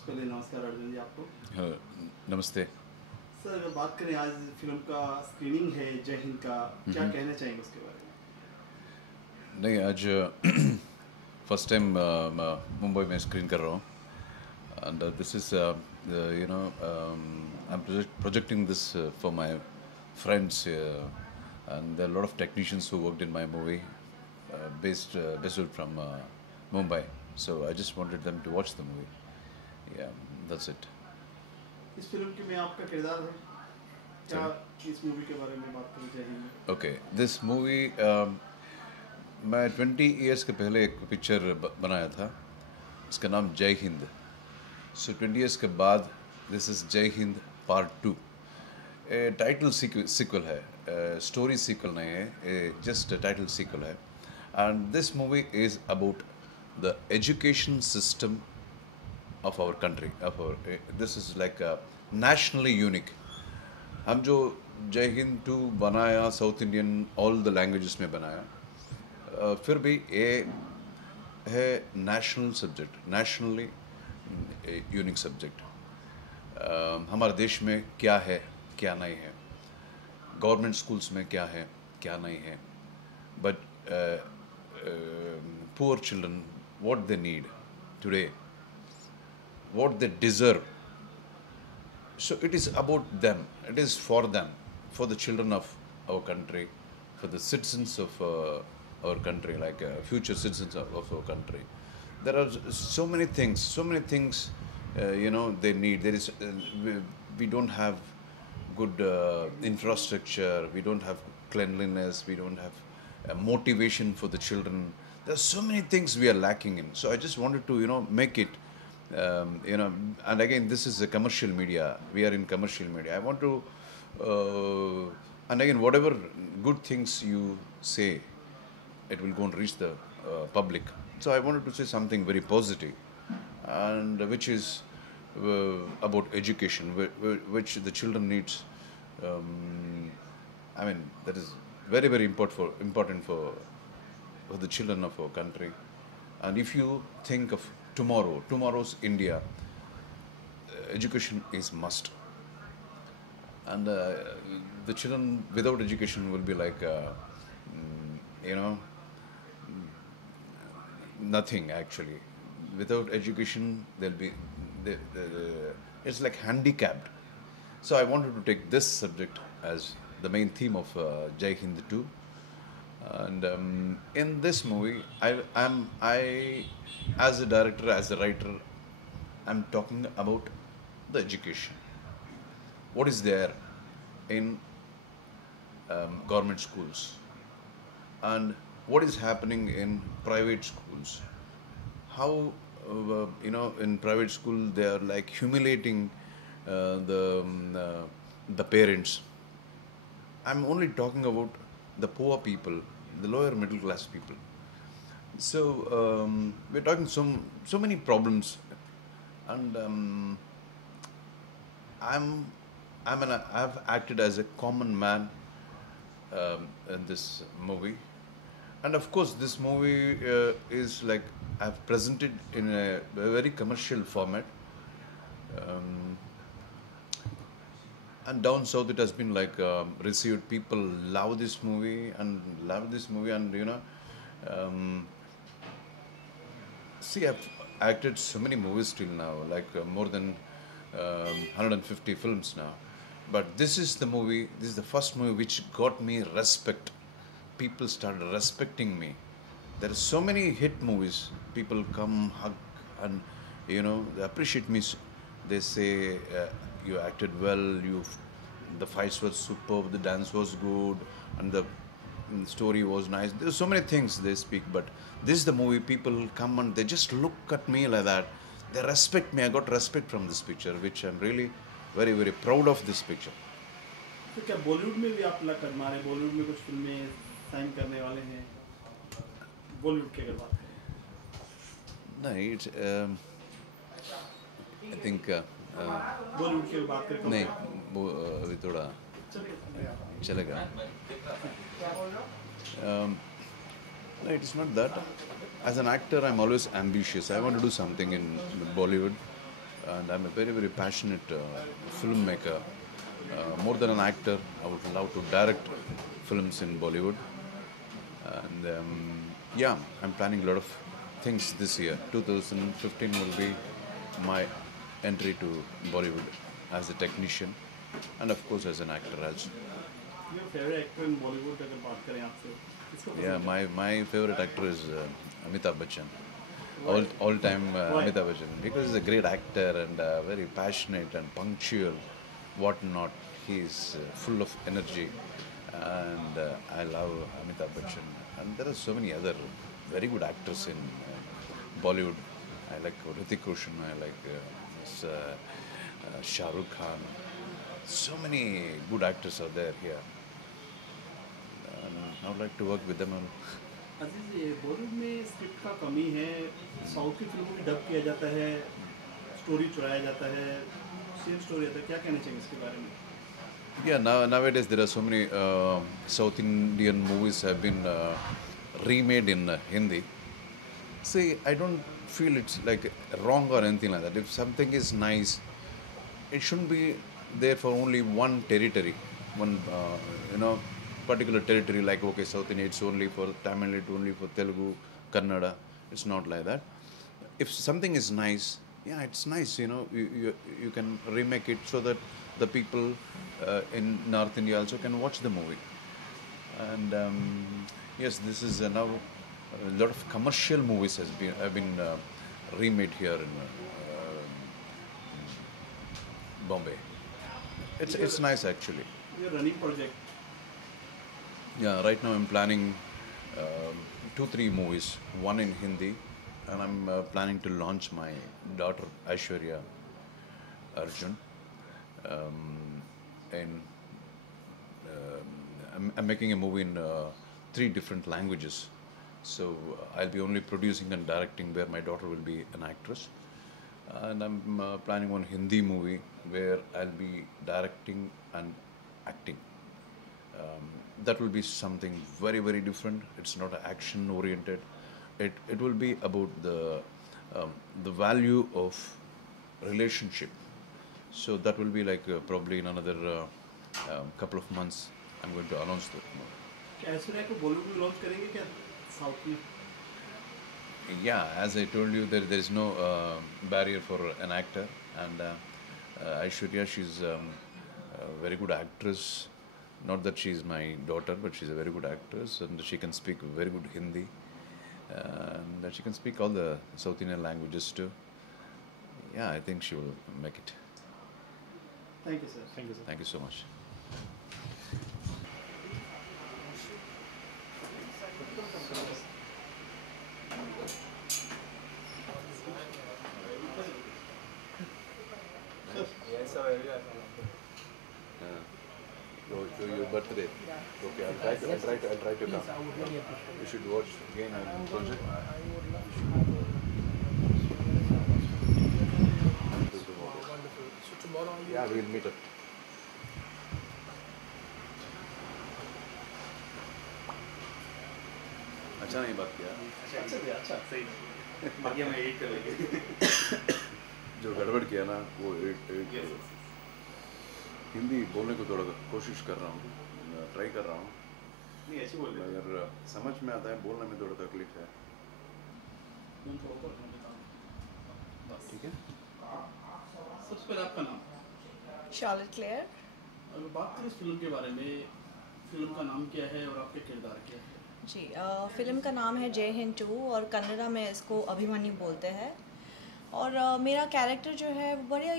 सबसे पहले नमस्कार अर्जुन जी आपको। हाँ, नमस्ते। सर अगर बात करें आज फिल्म का स्क्रीनिंग है जय हिंद का, क्या कहना चाहेंगे उसके बारे में? नहीं, आज फर्स्ट टाइम मुंबई में स्क्रीन कर रहा हूँ and this is I am projecting this for my friends and there are lot of technicians who worked in my movie based from Mumbai, so I just wanted them to watch the movie. Yeah, that's it. इस film के में आपका किरदार है क्या? इस movie के बारे में बात करें जय हिंद में। Okay, this movie मैं 20 ईयर्स के पहले एक पिक्चर बनाया था, इसका नाम जय हिंद। सो 20 ईयर्स के बाद दिस इज़ जय हिंद पार्ट 2। टाइटल सीक्वल है, स्टोरी सीक्वल नहीं है, जस्ट टाइटल सीक्वल है। And this movie is about the education system of our country, of our this is like nationally unique. हम जो जय हिंद 2 बनाया south Indian all the languages में बनाया, फिर भी ये है national subject, nationally unique subject. हमारे देश में क्या है क्या नहीं है, गवर्नमेंट स्कूल्स में क्या है क्या नहीं है, but poor children what they need today, what they deserve. So it is about them, it is for them, for the children of our country, for the citizens of our country, like future citizens of our country. There are so many things they need. There is we don't have good infrastructure, we don't have cleanliness, we don't have motivation for the children. There are so many things we are lacking in. So I just wanted to make it and again, this is a commercial media. We are in commercial media. I want to, and again, whatever good things you say, it will go and reach the public. So I wanted to say something very positive, and which is about education, which the children needs. I mean, that is very, very important for the children of our country. And if you think of tomorrow's India, education is must. And the children without education will be like, nothing actually. Without education, they'll be, it's like handicapped. So I wanted to take this subject as the main theme of Jai Hind 2. And in this movie, I as a director, as a writer, I'm talking about the education. What is there in government schools, and what is happening in private schools? How in private school they are like humiliating the parents. I'm only talking about the poor people, the lower middle class people. So we're talking so many problems, and I've acted as a common man in this movie, and of course this movie is like I've presented in a very commercial format. Um, and down south it has been like received. People love this movie and see, I've acted so many movies till now, like more than 150 films now, but this is the first movie which got me respect. People started respecting me. There are so many hit movies, people come hug and they appreciate me. They say you acted well, the fights were superb, the dance was good, and the story was nice. There's so many things they speak, but this is the movie. People come and they just look at me like that. They respect me. I got respect from this picture, which I'm really very, very proud of this picture. तो क्या बॉलीवुड में भी आप लग रहे हैं? बॉलीवुड में कुछ फिल्में साइन करने वाले हैं? बॉलीवुड की अगर बात करें, नहीं, it's I think बॉलीवुड की बात करें नहीं, वो अभी थोड़ा चलेगा. No, it's not that. As an actor, I'm always ambitious. I want to do something in Bollywood. and I'm a very, very passionate filmmaker. More than an actor, I would love to direct films in Bollywood. And yeah, I'm planning a lot of things this year. 2015 will be my entry to Bollywood as a technician and of course as an actor also. Your favorite actor in Bollywood अगर बात करें आपसे किसको Yeah, पसंद है? my favorite actor is Amitabh Bachchan. Why? All time Why? Amitabh Bachchan, because he's a great actor and very passionate and punctual, whatnot. He's full of energy, and I love Amitabh Bachchan. And there are so many other very good actors in Bollywood. I like Hrithik Roshan. I like Shah Rukh Khan. So many good actors are there here. And I would like to work with them. अजीज ये बॉलीवुड में script का कमी है, south की फिल्मों में dub किया जाता है, स्टोरी चुराया जाता है, सेम स्टोरी आता है, क्या कहना चाहिए इसके बारे में? Yeah, nowadays there are so many South Indian movies have been remade in Hindi. See, I don't feel it's like wrong or anything like that. If something is nice, it shouldn't be there for only one territory, one particular territory. Like okay, South India it's only for Tamil, it's only for Telugu, Kannada. It's not like that. If something is nice, yeah, it's nice. You can remake it so that the people in North India also can watch the movie. And yes, this is now a lot of commercial movies have been remade here in Bombay. It's nice actually. ये running project Yeah, right now I'm planning 2-3 movies, one in Hindi, and I'm planning to launch my daughter Aishwarya Arjun in. I'm making a movie in 3 different languages, so I'll be only producing and directing where my daughter will be an actress, and I'm planning one Hindi movie where I'll be directing and acting. That will be something very, very different. It's not action oriented. It will be about the value of relationship. So that will be like probably in another couple of months. I'm going to announce that. क्या ऐश्वर्या को बॉलीवुड में launch करेंगे क्या south में? Yeah, as I told you, there is no barrier for an actor, and Aishwarya, she's a very good actress. Not that she's my daughter, but she's a very good actress, and she can speak very good Hindi, and she can speak all the South Indian languages too. Yeah, I think she will make it. Thank you sir. Thank you sir. Thank you so much. Your birthday. Okay, I'll try to come. You should watch again on project. So tomorrow you Yeah, we'll meet up. अच्छा नहीं बात किया. अच्छा सही. बाकी हम edit कर लेंगे. जो गड़बड़ किया ना वो एडिट करो. हिंदी बोलने को थोड़ा कोशिश कर रहा हूँ, ट्राई कर रहा हूँ, नहीं ऐसे बोल रहे हैं. अगर समझ में आता है बोलने में थोड़ा तकलीफ है. ठीक है. सबसे पहले आपका नाम. Charlotte Claire. अगर बात करें इस फिल्म के बारे में, फिल्म का नाम क्या है और आपके किरदार क्या है? जी फिल्म का नाम है जय हिंद 2 और कन्नड़ा में इसको अभिमन्यु बोलते हैं. और मेरा कैरेक्टर जो है वो बड़े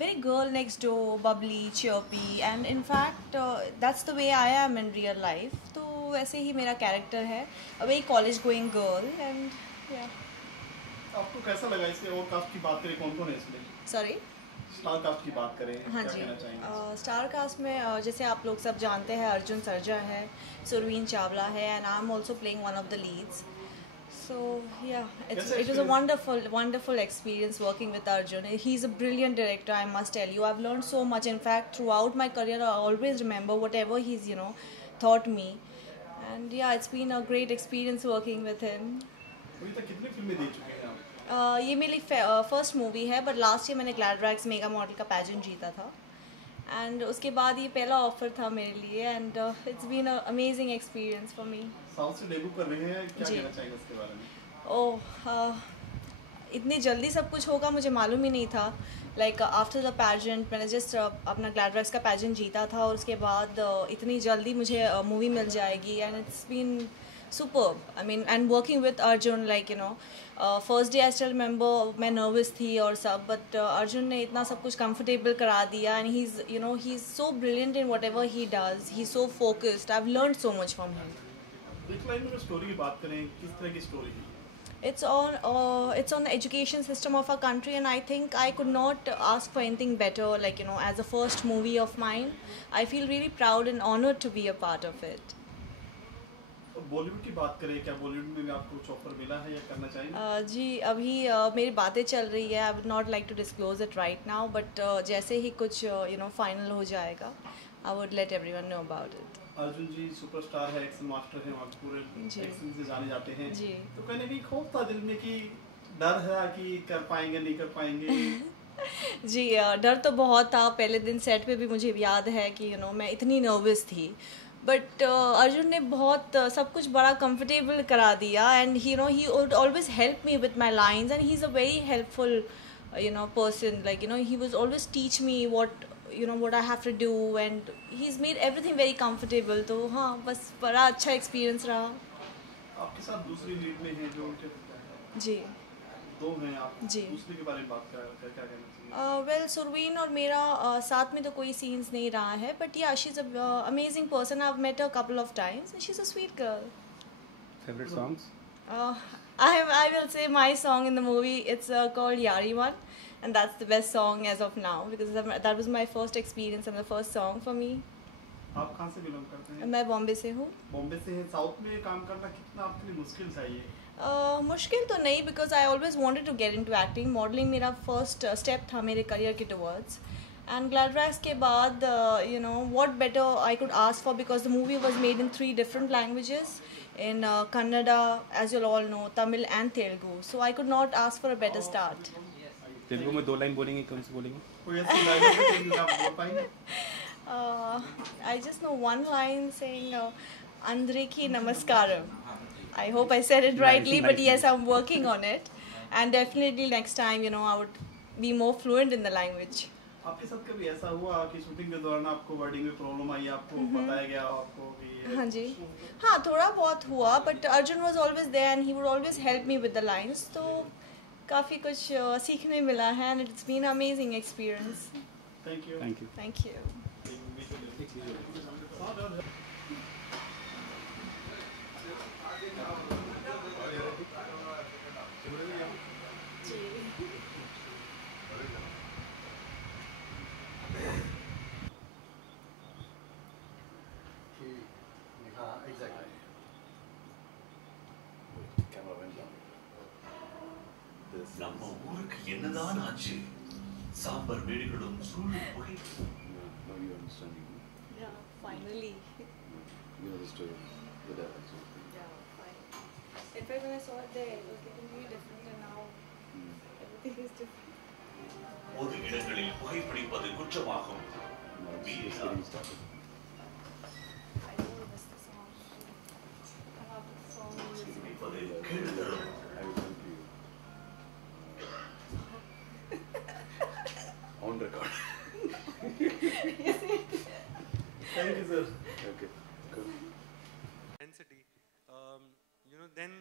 very girl next door, bubbly, chirpy, and in fact that's the way I am in real life. तो वैसे ही मेरा कैरेक्टर है, a very college going girl. And yeah आपको कैसा लगा इसके? और कास्ट की बात करें, कौन कौन है इसमें? सॉरी, स्टार कास्ट की बात करें, हाँ क्या जी. कहना चाहेंगे? स्टार कास्ट में जैसे आप लोग सब जानते हैं, अर्जुन सरजा है, सुरवीन चावला है, and I am also playing one of the leads. So yeah, it was a wonderful experience working with Arjun. He's a brilliant director, I must tell you. I've learned so much. In fact, throughout my career, I always remember whatever he's taught me. And yeah, it's been a great experience working with him. अभी तक कितनी फिल्में दे चुके हैं आप? ये मेरी first movie है, बट लास्ट ईयर मैंने ग्लैडरैक्स मेगा मॉडल का पैजेंट जीता था, एंड उसके बाद ये पहला ऑफर था मेरे लिए, and it's been a amazing experience for me. South से डेब्यू कर रहे हैं, क्या जी। कहना चाहेंगे उसके बारे में? ओह, इतनी जल्दी सब कुछ होगा मुझे मालूम ही नहीं था। लाइक आफ्टर द पैजेंट मैंने जस्ट अपना ग्लैडरैक्स का पैजेंट जीता था, और उसके बाद इतनी जल्दी मुझे मूवी मिल जाएगी, and it's been superb. I mean, and working with Arjun, like you know, first day I still remember मैं नर्वस थी और सब, बट अर्जुन ने इतना सब कुछ कंफर्टेबल करा दिया, and he is, you know, he is so brilliant in what ever he does, he is so focused. I have learn so much from him. Line में स्टोरी की बात करें, किस तरह की स्टोरी है? It's on the education system of our country, and I think I could not ask for anything better. Like, you know, as a first movie of mine, I feel really proud and honored to be a part of it. Bollywood की बात करें, क्या बॉलीवुड में भी आपको कुछ offer मिला है या करना चाहेंगे? जी, अभी मेरी बातें चल रही है। I would not like to disclose it right now, but जैसे ही कुछ यू नो फाइनल हो जाएगा, I would let everyone know about it. Arjun ji superstar है, एक्शन मास्टर हैं, वहाँ पूरे जी। एक्शन से जाने जाते हैं। जी। तो कहने की खौफ था दिल में कि डर है कि कर पाएंगे नहीं कर पाएंगे? जी, डर तो बहुत था। पहले दिन सेट पे भी मुझे याद है कि यू नो मैं इतनी नर्वस थी, बट अर्जुन ने बहुत सब कुछ बड़ा कंफर्टेबल करा दिया, and he know he would always help me with my lines, and he is a very helpful you know person. Like you know he was always teach me what you know what I have to do, and he's made everything very comfortable. तो हाँ, बस बड़ा अच्छा experience रहा। आपके साथ दूसरी lead में है जो उनके पिता हैं। जी। दो हैं आप। जी। दूसरे के बारे में बात क्या कहना चाहिए? वेल, सुरवीन और मेरा साथ में तो कोई सीन्स नहीं रहा है, but yeah she is a amazing person. I have met her couple of times, and she is a sweet girl. Favorite songs? I will say my song in the movie, it's called Yariman, and that's the best song as of now, because that was my first experience and the first song for me. आप कहाँ से belong करते हैं? मैं बॉम्बे से हूँ। बॉम्बे से हैं। साउथ में काम करना कितना आपके लिए मुश्किल था ये? मुश्किल तो नहीं, because I always wanted to get into acting. Modelling मेरा फर्स्ट स्टेप था मेरे करियर के टुवर्ड्स, एंड ग्लैडरैक्स के बाद you know what better I could ask for, because the movie was made in 3 different languages, in Kannada, as you'll all know, Tamil and Telugu. So I could not ask for a better start. Telugu में 2 line बोलेंगे, कौन सी बोलेंगे? कोई ऐसी line है जो आप बोल पाएंगे? I just know one line saying Andriki Namaskaram. I hope I said it rightly, but yes, I'm working on it, and definitely next time, you know, I would be more fluent in the language. आपके साथ कभी ऐसा हुआ कि shooting के दौरान आपको wording में प्रॉब्लम आई, आपको बताया गया आपको कि? हाँ जी, हाँ, थोड़ा बहुत हुआ, but Arjun was always there and he would always help me with the lines, तो काफ़ी कुछ सीखने मिला है, and it's been amazing experience. Thank you. Thank you. Thank you. நம்ம ஊருக்கு என்னதான் ஆச்சு? சாம்பார் வீடுகளும் சூழல் புகை. Now you understanding. Yeah, finally. You know the story. The dialogues. Yeah, fine. In fact, when I saw it there, it was looking really different, and now everything is different. பொது இடங்களில் புகைப்பிடிப்பது குற்றமாகும். Now it's just media getting started. I know this the song. I love the song. சிந்திப்பது கெடுதலும். I will help you. On record. Thank you sir. Okay. Cool. intensity, you know, then